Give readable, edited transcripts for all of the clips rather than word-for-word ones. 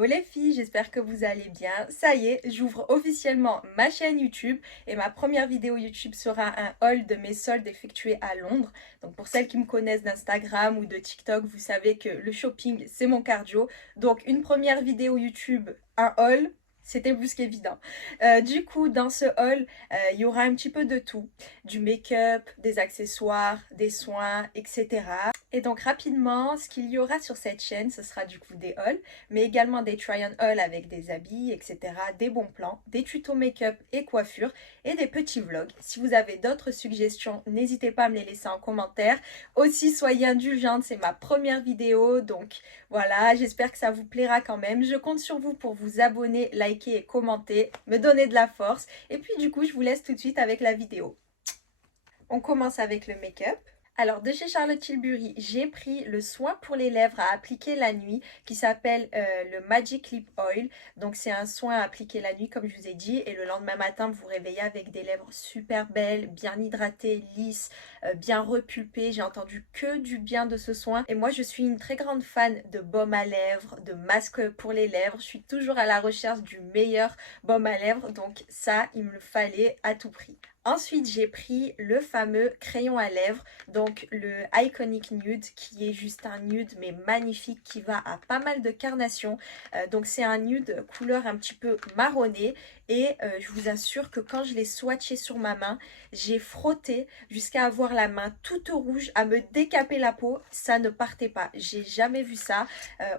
Hello les filles, j'espère que vous allez bien. Ça y est, j'ouvre officiellement ma chaîne YouTube et ma première vidéo YouTube sera un haul de mes soldes effectués à Londres. Donc pour celles qui me connaissent d'Instagram ou de TikTok, vous savez que le shopping c'est mon cardio. Donc une première vidéo YouTube, un haul. C'était plus qu'évident. Du coup, dans ce haul, il y aura un petit peu de tout. Du make-up, des accessoires, des soins, etc. Et donc rapidement, ce qu'il y aura sur cette chaîne, ce sera du coup des hauls, mais également des try-on haul avec des habits, etc. Des bons plans, des tutos make-up et coiffure et des petits vlogs. Si vous avez d'autres suggestions, n'hésitez pas à me les laisser en commentaire. Aussi, soyez indulgentes, c'est ma première vidéo, donc voilà, j'espère que ça vous plaira quand même. Je compte sur vous pour vous abonner, liker et commenter, me donner de la force. Et puis du coup, je vous laisse tout de suite avec la vidéo. On commence avec le make-up. Alors de chez Charlotte Tilbury, j'ai pris le soin pour les lèvres à appliquer la nuit qui s'appelle le Magic Lip Oil. Donc c'est un soin à appliquer la nuit comme je vous ai dit et le lendemain matin vous vous réveillez avec des lèvres super belles, bien hydratées, lisses, bien repulpées. J'ai entendu que du bien de ce soin et moi je suis une très grande fan de baume à lèvres, de masque pour les lèvres. Je suis toujours à la recherche du meilleur baume à lèvres donc ça il me le fallait à tout prix. Ensuite, j'ai pris le fameux crayon à lèvres, donc le Iconic Nude, qui est juste un nude mais magnifique, qui va à pas mal de carnations. Donc c'est un nude couleur un petit peu marronné et je vous assure que quand je l'ai swatché sur ma main, j'ai frotté jusqu'à avoir la main toute rouge, à me décaper la peau, ça ne partait pas. J'ai jamais vu ça.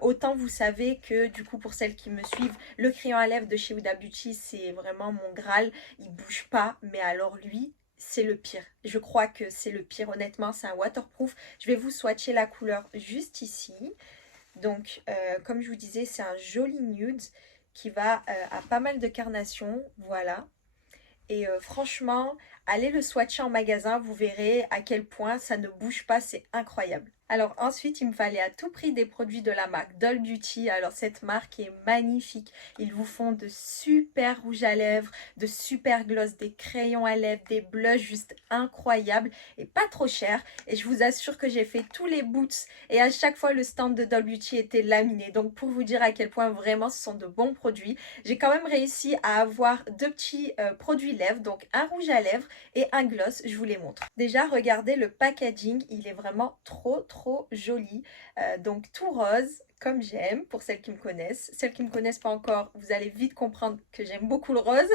Autant vous savez que du coup pour celles qui me suivent, le crayon à lèvres de chez Huda Beauty, c'est vraiment mon Graal. Il bouge pas, mais alors lui, c'est le pire. Je crois que c'est le pire, honnêtement, c'est un waterproof. Je vais vous swatcher la couleur juste ici. Donc, comme je vous disais, c'est un joli nude qui va à pas mal de carnations, voilà. Et franchement, allez le swatcher en magasin, vous verrez à quel point ça ne bouge pas, c'est incroyable. Alors ensuite, il me fallait à tout prix des produits de la marque Doll Beauty. Alors cette marque est magnifique. Ils vous font de super rouges à lèvres, de super gloss, des crayons à lèvres, des blushs juste incroyables et pas trop chers. Et je vous assure que j'ai fait tous les boots et à chaque fois le stand de Doll Beauty était laminé. Donc pour vous dire à quel point vraiment ce sont de bons produits, j'ai quand même réussi à avoir deux petits produits lèvres, donc un rouge à lèvres et un gloss, je vous les montre. Déjà, regardez le packaging, il est vraiment trop joli. Donc tout rose, comme j'aime, pour celles qui me connaissent. Celles qui ne me connaissent pas encore, vous allez vite comprendre que j'aime beaucoup le rose.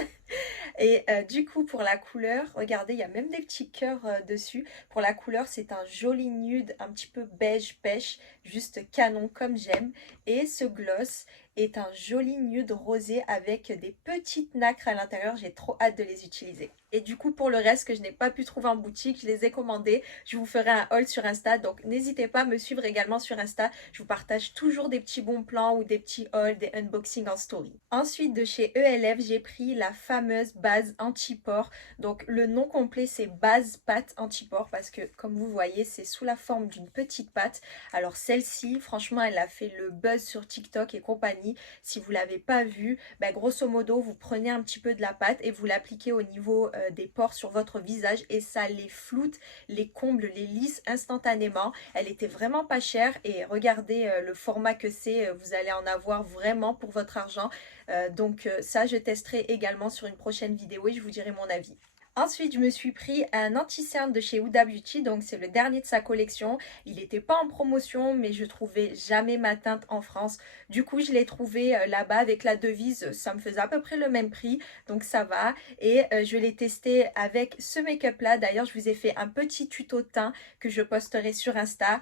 Et du coup, pour la couleur, regardez, il y a même des petits cœurs dessus. Pour la couleur, c'est un joli nude, un petit peu beige pêche, juste canon comme j'aime. Et ce gloss est un joli nude rosé avec des petites nacres à l'intérieur. J'ai trop hâte de les utiliser. Et du coup, pour le reste que je n'ai pas pu trouver en boutique, je les ai commandés. Je vous ferai un haul sur Insta. Donc, n'hésitez pas à me suivre également sur Insta. Je vous partage toujours des petits bons plans ou des petits hauls, des unboxings en story. Ensuite, de chez ELF, j'ai pris la fameuse base anti-pores. Donc, le nom complet, c'est base pâte anti-pores parce que, comme vous voyez, c'est sous la forme d'une petite pâte. Alors, celle-ci, franchement, elle a fait le buzz sur TikTok et compagnie. Si vous ne l'avez pas vue, bah, grosso modo, vous prenez un petit peu de la pâte et vous l'appliquez au niveau des pores sur votre visage et ça les floute, les comble, les lisse instantanément. Elle était vraiment pas chère et regardez le format que c'est, vous allez en avoir vraiment pour votre argent. Donc ça, je testerai également sur une prochaine vidéo et je vous dirai mon avis. Ensuite, je me suis pris un anti-cerne de chez Huda Beauty, donc c'est le dernier de sa collection. Il n'était pas en promotion, mais je trouvais jamais ma teinte en France. Du coup, je l'ai trouvé là-bas avec la devise, ça me faisait à peu près le même prix, donc ça va. Et je l'ai testé avec ce make-up-là. D'ailleurs, je vous ai fait un petit tuto teint que je posterai sur Insta.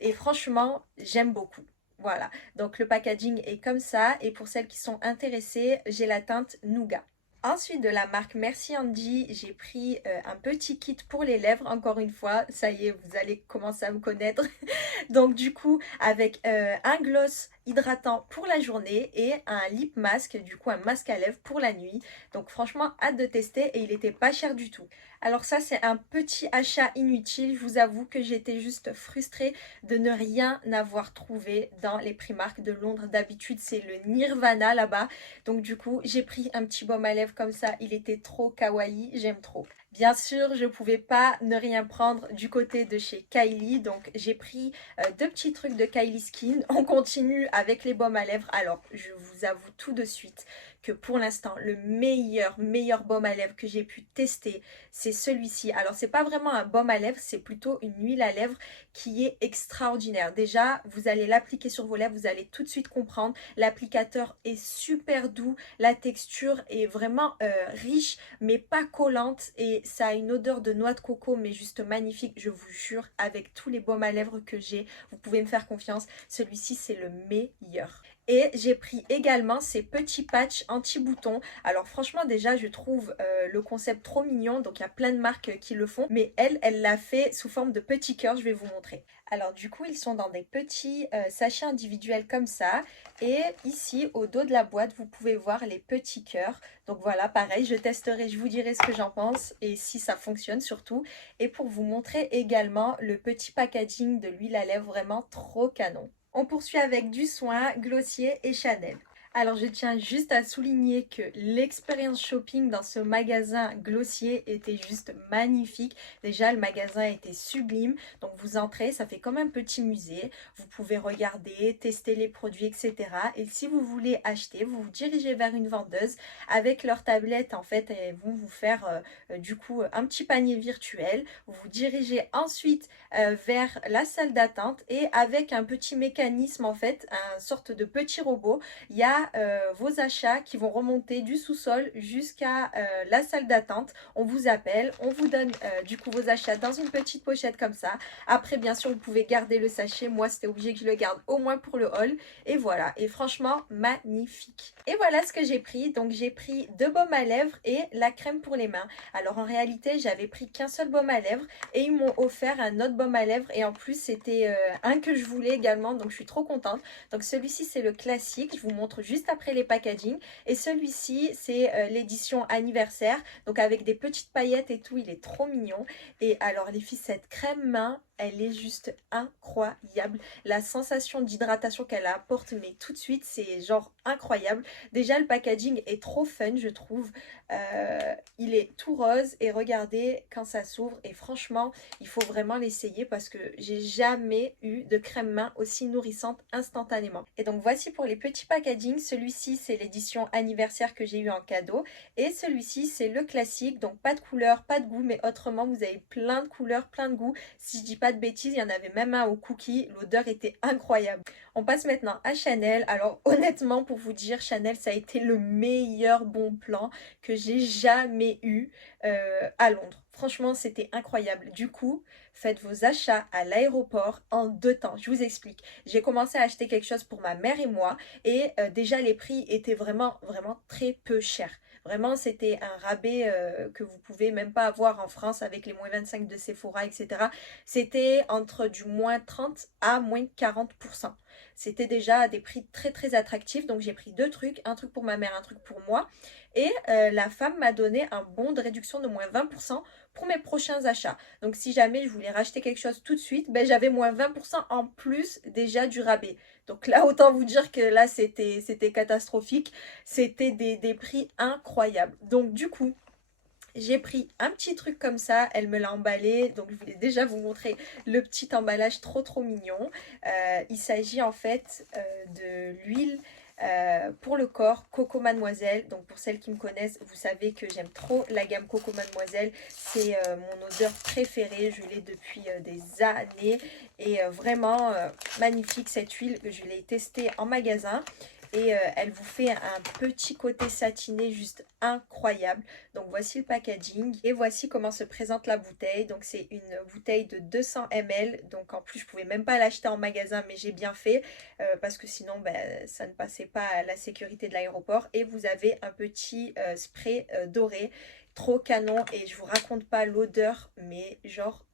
Et franchement, j'aime beaucoup. Voilà, donc le packaging est comme ça. Et pour celles qui sont intéressées, j'ai la teinte Nougat. Ensuite, de la marque Merci Andy, j'ai pris un petit kit pour les lèvres. Encore une fois, ça y est, vous allez commencer à me connaître. Donc du coup, avec un gloss hydratant pour la journée et un lip mask, du coup un masque à lèvres pour la nuit. Donc franchement, hâte de tester et il n'était pas cher du tout. Alors ça, c'est un petit achat inutile. Je vous avoue que j'étais juste frustrée de ne rien avoir trouvé dans les Primark de Londres. D'habitude, c'est le Nirvana là-bas. Donc du coup, j'ai pris un petit baume à lèvres comme ça. Il était trop kawaii, j'aime trop. Bien sûr, je pouvais pas ne rien prendre du côté de chez Kylie, donc j'ai pris deux petits trucs de Kylie Skin. On continue avec les baumes à lèvres. Alors, je vous avoue tout de suite que pour l'instant, le meilleur baume à lèvres que j'ai pu tester, c'est celui-ci. Alors, c'est pas vraiment un baume à lèvres, c'est plutôt une huile à lèvres qui est extraordinaire. Déjà, vous allez l'appliquer sur vos lèvres, vous allez tout de suite comprendre. L'applicateur est super doux, la texture est vraiment riche, mais pas collante, et ça a une odeur de noix de coco mais juste magnifique. Je vous jure, avec tous les baumes à lèvres que j'ai, vous pouvez me faire confiance, celui-ci c'est le meilleur. Et j'ai pris également ces petits patchs anti-boutons. Alors franchement déjà je trouve le concept trop mignon, donc il y a plein de marques qui le font, mais elle l'a fait sous forme de petits cœurs, je vais vous montrer. Alors du coup ils sont dans des petits sachets individuels comme ça, et ici au dos de la boîte vous pouvez voir les petits cœurs. Donc voilà, pareil, je testerai, je vous dirai ce que j'en pense et si ça fonctionne surtout. Et pour vous montrer également le petit packaging de l'huile à lèvres, vraiment trop canon. On poursuit avec du soin, Glossier et Chanel. Alors je tiens juste à souligner que l'expérience shopping dans ce magasin Glossier était juste magnifique. Déjà le magasin était sublime, donc vous entrez, ça fait comme un petit musée. Vous pouvez regarder, tester les produits, etc. Et si vous voulez acheter, vous vous dirigez vers une vendeuse avec leur tablette. En fait, elles vont vous faire du coup un petit panier virtuel. Vous vous dirigez ensuite vers la salle d'attente, et avec un petit mécanisme, en fait, un sorte de petit robot, il y a vos achats qui vont remonter du sous-sol jusqu'à la salle d'attente. On vous appelle, on vous donne du coup vos achats dans une petite pochette comme ça. Après bien sûr vous pouvez garder le sachet, moi c'était obligé que je le garde au moins pour le haul, et voilà, et franchement magnifique. Et voilà ce que j'ai pris, donc j'ai pris deux baumes à lèvres et la crème pour les mains. Alors en réalité j'avais pris qu'un seul baume à lèvres et ils m'ont offert un autre baume à lèvres, et en plus c'était un que je voulais également, donc je suis trop contente. Donc celui-ci c'est le classique, je vous montre juste après les packaging, et celui-ci c'est l'édition anniversaire, donc avec des petites paillettes et tout, il est trop mignon. Et alors les filles, cette crème main, elle est juste incroyable. La sensation d'hydratation qu'elle apporte, mais tout de suite, c'est genre incroyable. Déjà, le packaging est trop fun, je trouve. Il est tout rose, et regardez quand ça s'ouvre. Et franchement, il faut vraiment l'essayer parce que j'ai jamais eu de crème main aussi nourrissante instantanément. Et donc voici pour les petits packaging. Celui-ci, c'est l'édition anniversaire que j'ai eu en cadeau. Et celui-ci, c'est le classique. Donc pas de couleur, pas de goût, mais autrement, vous avez plein de couleurs, plein de goûts. Si je dis pas de bêtises, il y en avait même un au cookie. L'odeur était incroyable. On passe maintenant à Chanel. Alors honnêtement, pour vous dire, Chanel, ça a été le meilleur bon plan que j'ai jamais eu à Londres. Franchement, c'était incroyable. Du coup, faites vos achats à l'aéroport en 2 temps. Je vous explique. J'ai commencé à acheter quelque chose pour ma mère et moi, et déjà les prix étaient vraiment très peu chers. Vraiment, c'était un rabais que vous pouvez même pas avoir en France avec les -25 de Sephora, etc. C'était entre du -30 à -40%. C'était déjà à des prix très attractifs. Donc j'ai pris deux trucs, un truc pour ma mère, un truc pour moi. Et la femme m'a donné un bon de réduction de -20% pour mes prochains achats. Donc si jamais je voulais racheter quelque chose tout de suite, ben, j'avais -20% en plus déjà du rabais. Donc là, autant vous dire que là, c'était catastrophique. C'était des prix incroyables. Donc du coup, j'ai pris un petit truc comme ça, elle me l'a emballé, donc je voulais déjà vous montrer le petit emballage trop mignon. Il s'agit en fait de l'huile pour le corps Coco Mademoiselle. Donc pour celles qui me connaissent, vous savez que j'aime trop la gamme Coco Mademoiselle. C'est mon odeur préférée, je l'ai depuis des années, et vraiment magnifique cette huile. Je l'ai testée en magasin. Et elle vous fait un petit côté satiné juste incroyable. Donc voici le packaging et voici comment se présente la bouteille. Donc c'est une bouteille de 200 ml. Donc en plus je pouvais même pas l'acheter en magasin, mais j'ai bien fait parce que sinon ben, ça ne passait pas à la sécurité de l'aéroport. Et vous avez un petit spray doré, trop canon, et je vous raconte pas l'odeur, mais genre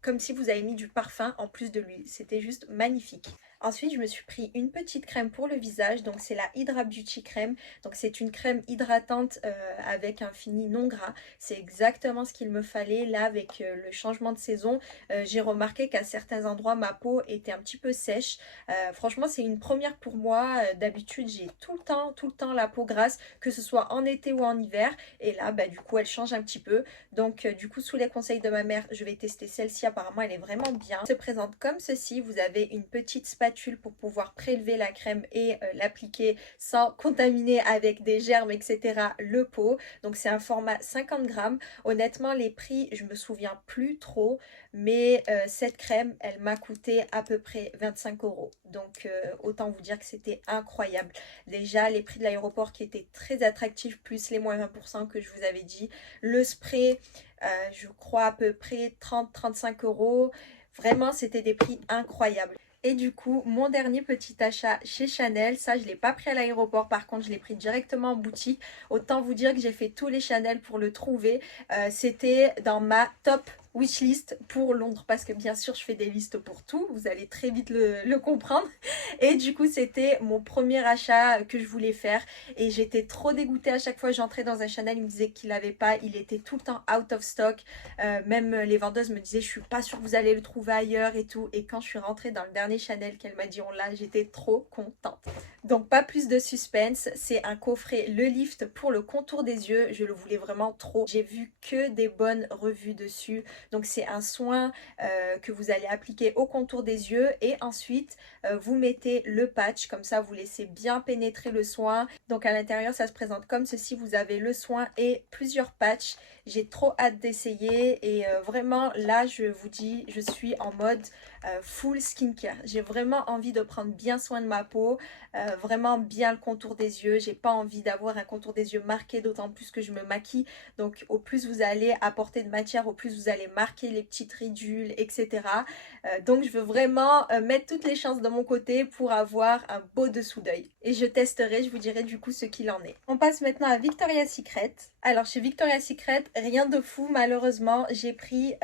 comme si vous avez mis du parfum en plus de l'huile. C'était juste magnifique. Ensuite, je me suis pris une petite crème pour le visage, donc c'est la Hydra Beauty Crème. Donc c'est une crème hydratante avec un fini non gras. C'est exactement ce qu'il me fallait. Là, avec le changement de saison, j'ai remarqué qu'à certains endroits, ma peau était un petit peu sèche. Franchement, c'est une première pour moi. D'habitude, j'ai tout le temps la peau grasse, que ce soit en été ou en hiver. Et là, bah, du coup, elle change un petit peu. Donc, du coup, sous les conseils de ma mère, je vais tester celle-ci. Apparemment, elle est vraiment bien. Elle se présente comme ceci. Vous avez une petite spatule pour pouvoir prélever la crème et l'appliquer sans contaminer avec des germes, etc. le pot. Donc c'est un format 50 grammes. Honnêtement, les prix, je me souviens plus trop, mais cette crème, elle m'a coûté à peu près 25 €. Donc autant vous dire que c'était incroyable. Déjà, les prix de l'aéroport qui étaient très attractifs, plus les moins 20% que je vous avais dit. Le spray, je crois à peu près 30-35 €. Vraiment, c'était des prix incroyables. Et du coup, mon dernier petit achat chez Chanel, ça je ne l'ai pas pris à l'aéroport, par contre je l'ai pris directement en boutique. Autant vous dire que j'ai fait tous les Chanel pour le trouver. C'était dans ma top wishlist pour Londres, parce que bien sûr je fais des listes pour tout, vous allez très vite le comprendre. Et du coup c'était mon premier achat que je voulais faire et j'étais trop dégoûtée. À chaque fois que j'entrais dans un Chanel, il me disait qu'il n'avait pas, il était tout le temps out of stock. Même les vendeuses me disaient je suis pas sûre que vous allez le trouver ailleurs et tout. Et quand je suis rentrée dans le dernier Chanel qu'elle m'a dit on l'a, j'étais trop contente. Donc pas plus de suspense, c'est un coffret Le Lift pour le contour des yeux. Je le voulais vraiment trop. J'ai vu que des bonnes revues dessus. Donc c'est un soin que vous allez appliquer au contour des yeux et ensuite vous mettez le patch. Comme ça vous laissez bien pénétrer le soin. Donc à l'intérieur ça se présente comme ceci. Vous avez le soin et plusieurs patchs. J'ai trop hâte d'essayer et vraiment là je vous dis je suis en mode full skincare. J'ai vraiment envie de prendre bien soin de ma peau, vraiment bien le contour des yeux. J'ai pas envie d'avoir un contour des yeux marqué, d'autant plus que je me maquille. Donc au plus vous allez apporter de matière, au plus vous allez marquer les petites ridules, etc. Donc je veux vraiment mettre toutes les chances de mon côté pour avoir un beau dessous d'œil. Et je testerai, je vous dirai du coup ce qu'il en est. On passe maintenant à Victoria's Secret. Alors chez Victoria's Secret, rien de fou malheureusement. J'ai pris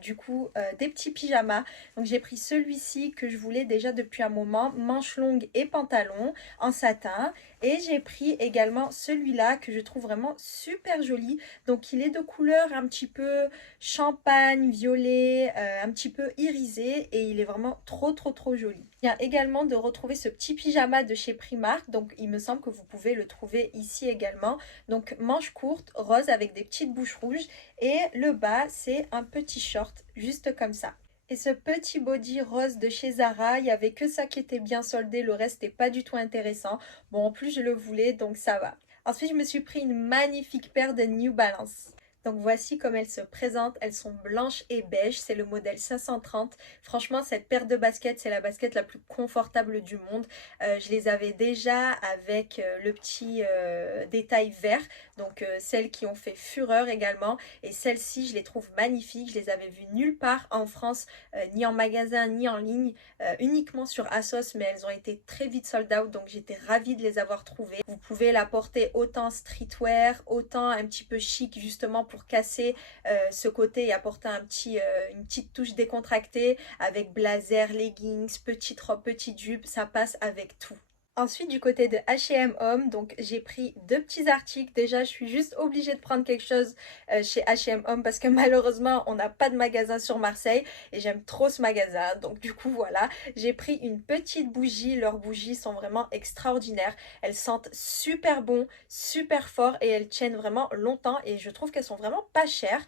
du coup des petits pyjamas. Donc j'ai pris celui-ci que je voulais déjà depuis un moment, manches longues et pantalon en satin. Et j'ai pris également celui-là que je trouve vraiment super joli. Donc il est de couleur un petit peu champagne, violet, un petit peu irisé et il est vraiment trop joli. Il vient également de retrouver ce petit pyjama de chez Primark, donc il me semble que vous pouvez le trouver ici également. Donc manches courtes, rose avec des petites bouches rouges et le bas c'est un petit short juste comme ça. Et ce petit body rose de chez Zara, il n'y avait que ça qui était bien soldé, le reste n'est pas du tout intéressant. Bon, en plus je le voulais, donc ça va. Ensuite, je me suis pris une magnifique paire de New Balance. Donc voici comme elles se présentent, elles sont blanches et beige, c'est le modèle 530. Franchement cette paire de baskets c'est la basket la plus confortable du monde. Je les avais déjà avec le petit détail vert, donc celles qui ont fait fureur également. Et celles-ci je les trouve magnifiques, je les avais vues nulle part en France, ni en magasin ni en ligne, uniquement sur ASOS, mais elles ont été très vite sold out, donc j'étais ravie de les avoir trouvées. Vous pouvez la porter autant streetwear, autant un petit peu chic justement pour casser ce côté et apporter une petite touche décontractée avec blazer, leggings, petite robe, petite jupe, ça passe avec tout. Ensuite, du côté de H&M Home, donc j'ai pris deux petits articles. Déjà, je suis juste obligée de prendre quelque chose chez H&M Home parce que malheureusement, on n'a pas de magasin sur Marseille et j'aime trop ce magasin. Donc du coup, voilà, j'ai pris une petite bougie. Leurs bougies sont vraiment extraordinaires. Elles sentent super bon, super fort et elles tiennent vraiment longtemps et je trouve qu'elles sont vraiment pas chères.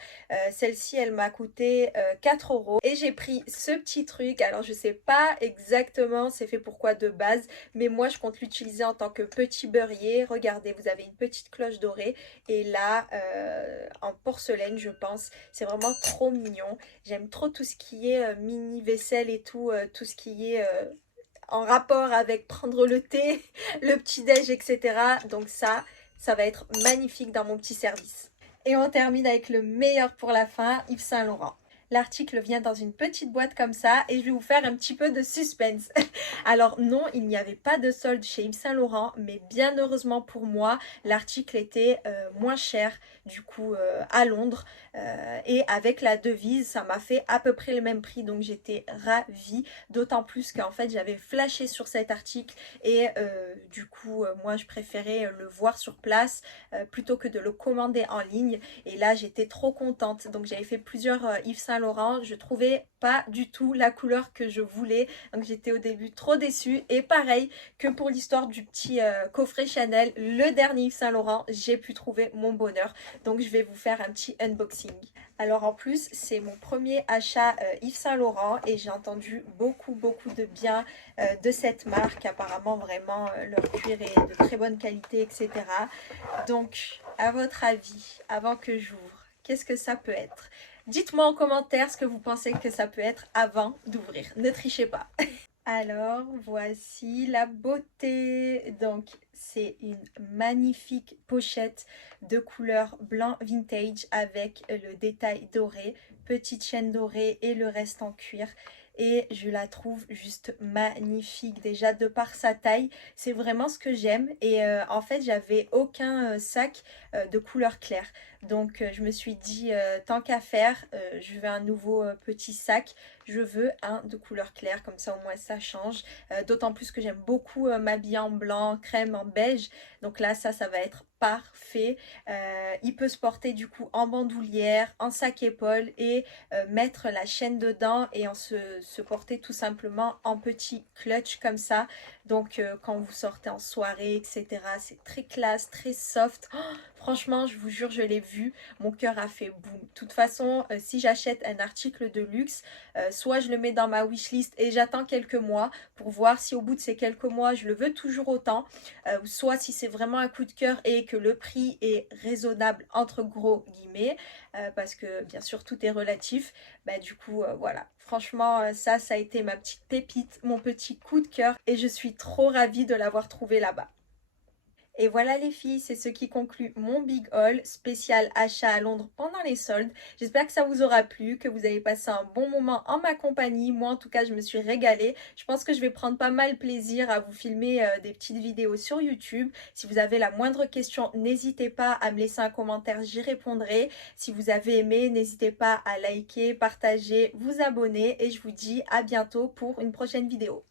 Celle-ci, elle m'a coûté 4 € et j'ai pris ce petit truc. Alors, je sais pas exactement c'est fait pourquoi de base, mais moi, je compte l'utiliser en tant que petit beurrier. Regardez, vous avez une petite cloche dorée et là en porcelaine je pense. C'est vraiment trop mignon. J'aime trop tout ce qui est mini vaisselle et tout, tout ce qui est en rapport avec prendre le thé, le petit déj, etc. Donc ça va être magnifique dans mon petit service. Et on termine avec le meilleur pour la fin, Yves Saint Laurent. L'article vient dans une petite boîte comme ça et je vais vous faire un petit peu de suspense. Alors non, il n'y avait pas de solde chez Yves Saint Laurent, mais bien heureusement pour moi, l'article était moins cher du coup à Londres et avec la devise, ça m'a fait à peu près le même prix, donc j'étais ravie, d'autant plus qu'en fait j'avais flashé sur cet article et du coup moi je préférais le voir sur place plutôt que de le commander en ligne et là j'étais trop contente. Donc j'avais fait plusieurs Yves Saint Laurent, je trouvais pas du tout la couleur que je voulais, donc j'étais au début trop déçue. Et pareil que pour l'histoire du petit coffret Chanel, le dernier Yves Saint Laurent, j'ai pu trouver mon bonheur, donc je vais vous faire un petit unboxing. Alors en plus c'est mon premier achat Yves Saint Laurent et j'ai entendu beaucoup de bien de cette marque. Apparemment vraiment leur cuir est de très bonne qualité, etc. Donc à votre avis, avant que j'ouvre, qu'est-ce que ça peut être? Dites-moi en commentaire ce que vous pensez que ça peut être avant d'ouvrir, ne trichez pas. Alors voici la beauté. Donc c'est une magnifique pochette de couleur blanc vintage avec le détail doré, petite chaîne dorée et le reste en cuir. Et je la trouve juste magnifique, déjà de par sa taille, c'est vraiment ce que j'aime. Et en fait j'avais aucun sac de couleur claire, donc je me suis dit tant qu'à faire, je veux un nouveau petit sac. Je veux un de couleur claire, comme ça au moins ça change. D'autant plus que j'aime beaucoup m'habiller en blanc, crème, en beige. Donc là ça va être parfait. Il peut se porter du coup en bandoulière, en sac épaule et mettre la chaîne dedans et se porter tout simplement en petit clutch comme ça. Donc quand vous sortez en soirée, etc. c'est très classe, très soft. Oh, franchement je vous jure, je l'ai vu, mon cœur a fait boum. De toute façon si j'achète un article de luxe, soit je le mets dans ma wishlist et j'attends quelques mois pour voir si au bout de ces quelques mois je le veux toujours autant, soit si c'est vraiment un coup de cœur et que le prix est raisonnable entre gros guillemets, parce que bien sûr tout est relatif. Bah du coup voilà, franchement ça a été ma petite pépite, mon petit coup de cœur et je suis trop ravie de l'avoir trouvé là-bas. Et voilà les filles, c'est ce qui conclut mon big haul spécial achat à Londres pendant les soldes. J'espère que ça vous aura plu, que vous avez passé un bon moment en ma compagnie. Moi en tout cas je me suis régalée. Je pense que je vais prendre pas mal plaisir à vous filmer des petites vidéos sur YouTube. Si vous avez la moindre question, n'hésitez pas à me laisser un commentaire, j'y répondrai. Si vous avez aimé, n'hésitez pas à liker, partager, vous abonner et je vous dis à bientôt pour une prochaine vidéo.